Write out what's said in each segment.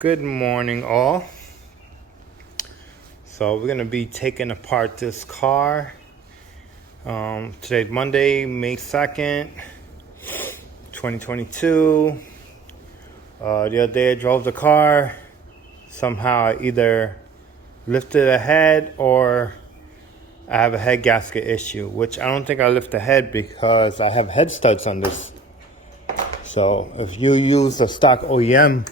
Good morning, all. So we're gonna be taking apart this car. Today's Monday, May 2nd, 2022. The other day I drove the car. Somehow I either lifted a head or I have a head gasket issue, which I don't think I lift the head because I have head studs on this. So if you use the stock OEM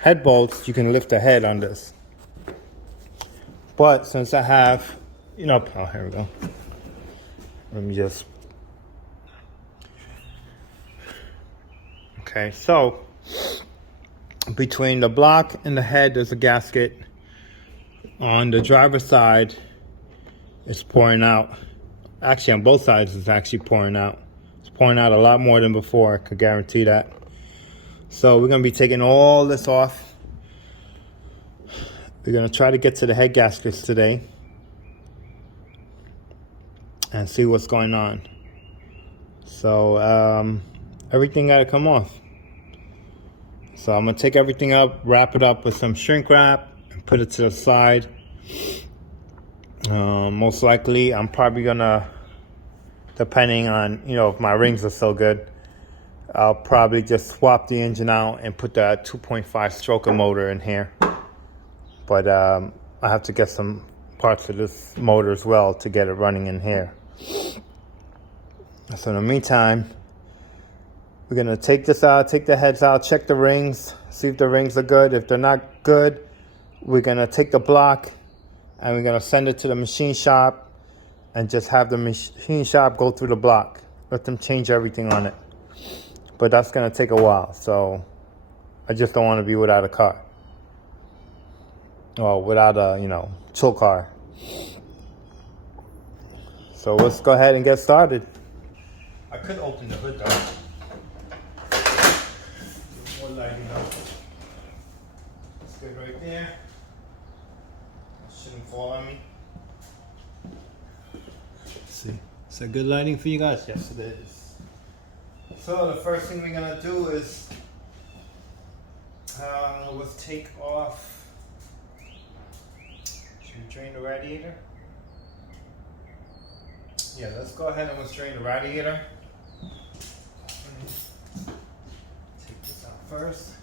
head bolts, you can lift the head on this. But since I have, oh, here we go. Let me just. Okay, so between the block and the head, there's a gasket. On the driver's side, it's pouring out. Actually, on both sides, it's actually pouring out. It's pouring out a lot more than before, I could guarantee that. So we're gonna be taking all this off. We're gonna try to get to the head gaskets today and see what's going on. So everything gotta come off. So I'm gonna take everything up, wrap it up with some shrink wrap, and put it to the side. Most likely, I'm probably gonna, depending on if my rings are so good, I'll probably just swap the engine out and put that 2.5 stroker motor in here. But I have to get some parts of this motor as well to get it running in here. So in the meantime, we're gonna take this out, take the heads out, check the rings, see if the rings are good. If they're not good, we're gonna take the block and we're gonna send it to the machine shop and just have the machine shop go through the block. Let them change everything on it. But that's gonna take a while, so I just don't wanna be without a car. Or without a, tool car. So let's go ahead and get started. I could open the hood though. More lighting up. That's good right there. It shouldn't fall on me. Let's see. Is that good lighting for you guys? Yes, it is. So the first thing we're gonna do is let's take off. Should we drain the radiator? Yeah, let's go ahead and let's drain the radiator. Take this out first.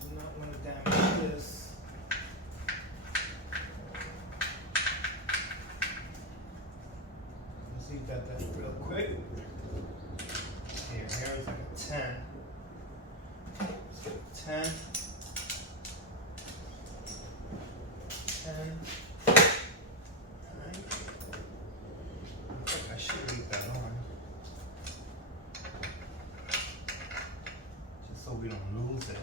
Do not want to damage this. Let's leave that real quick. Here's like a 10. Let's get a 10. 10. Alright. I should leave that on. Just so we don't lose it.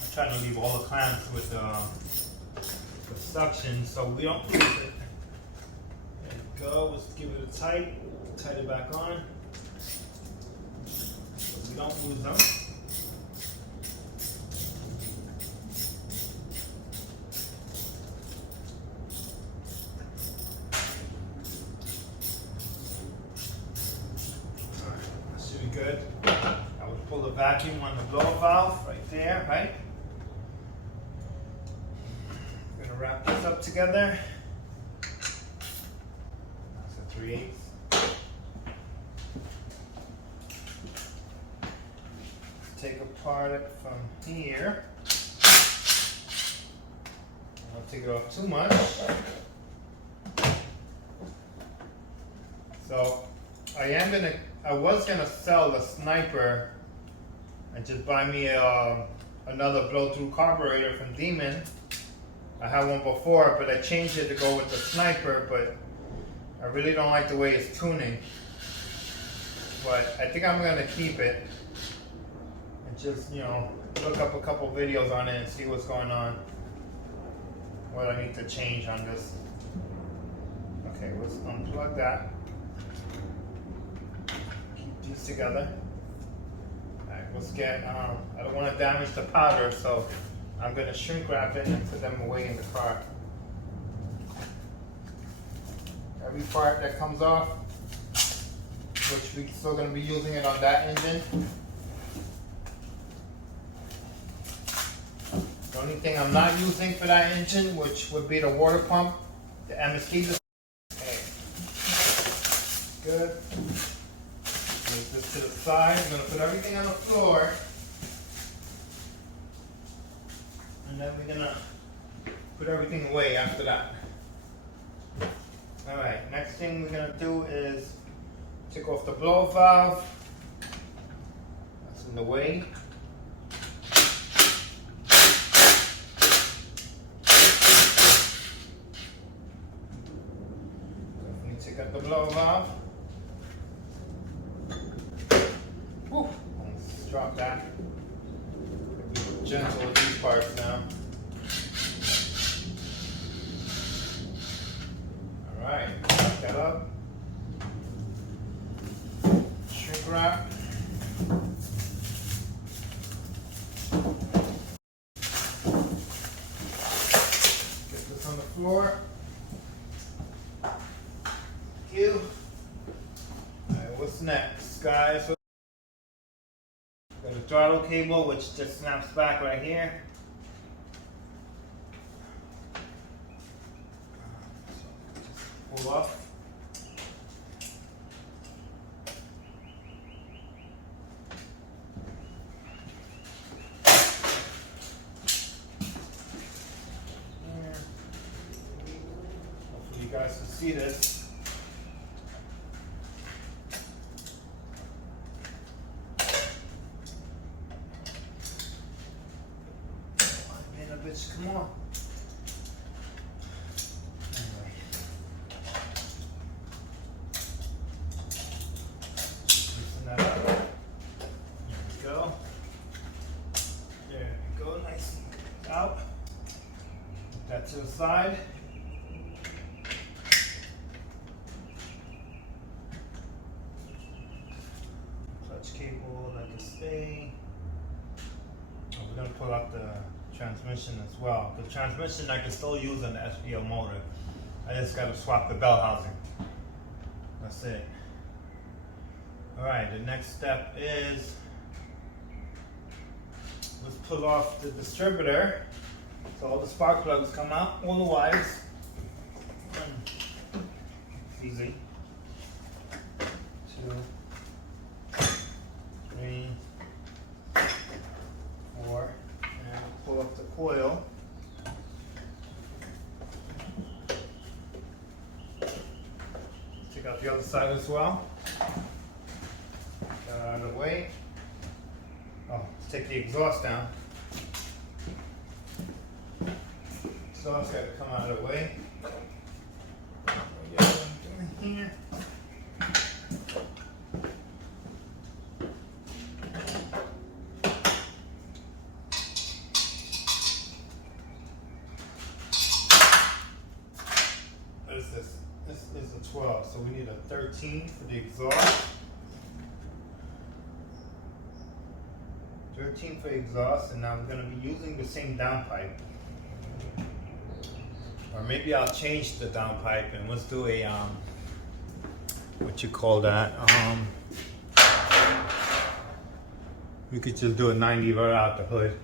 I'm trying to leave all the clamps with the suction so we don't lose it. There we go. Let's give it a tight it back on. So we don't lose them. Good. I would pull the vacuum on the blower valve right there, right? I'm gonna wrap this up together. That's a 3/8. Take apart it from here. I don't take it off too much. So I was gonna sell the Sniper and just buy me another blow-through carburetor from Demon. I had one before, but I changed it to go with the Sniper, but I really don't like the way it's tuning. But I think I'm gonna keep it and just, look up a couple videos on it and see what's going on. What I need to change on this. Okay, let's unplug that. These together. Alright, let's get, I don't want to damage the powder, so I'm going to shrink wrap it and put them away in the car. Every part that comes off, which we're still going to be using it on that engine. The only thing I'm not using for that engine, which would be the water pump, the MST. Okay. Good. Move this to the side. I'm going to put everything on the floor. And then we're going to put everything away after that. Alright, next thing we're going to do is take off the blow valve. That's in the way. Definitely take out the blow valve. Whew, almost dropped that. Be gentle with these parts now. Alright, wrap that up. Shrink wrap. Get this on the floor. Thank you. Alright, what's next, guys? Got a throttle cable which just snaps back right here. Pull off. Hopefully you guys can see this. Man, a bitch, come on. Out. Put that to the side. Clutch cable, let it stay. Oh, we're going to pull out the transmission as well. The transmission I can still use on the SPL motor. I just got to swap the bell housing. That's it. Alright, the next step is let's pull off the distributor so all the spark plugs come out, all the wires. It's easy. 2, 3, 4, and pull up the coil. Take out the other side as well. Get that out of the way. Oh, let's take the exhaust down. Exhaust got to come out of the way. Get what I'm doing here. What is this? This is a 12, so we need a 13 for the exhaust. 13 for exhaust, and now I'm going to be using the same downpipe. Or maybe I'll change the downpipe and let's do a, what you call that? We could just do a 90 right out the hood.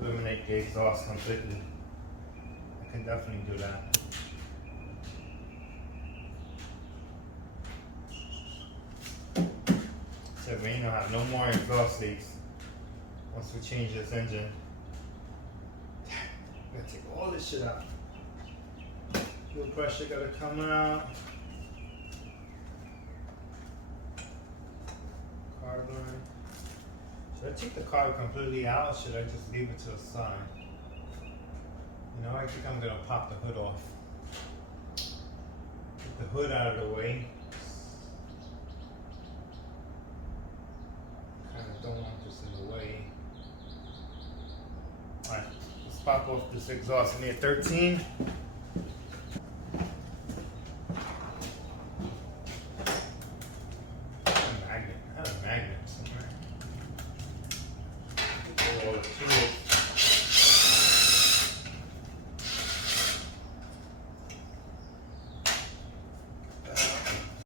Eliminate the exhaust completely. I can definitely do that. So we ain't gonna have no more exhaust leaks once we change this engine. I'm gonna take all this shit out. Fuel pressure gotta come out. Carb line. Should I take the carb completely out or should I just leave it to the side? You know, I think I'm gonna pop the hood off. Get the hood out of the way. Don't want this in the way. Alright, let's pop off this exhaust. I need a 13.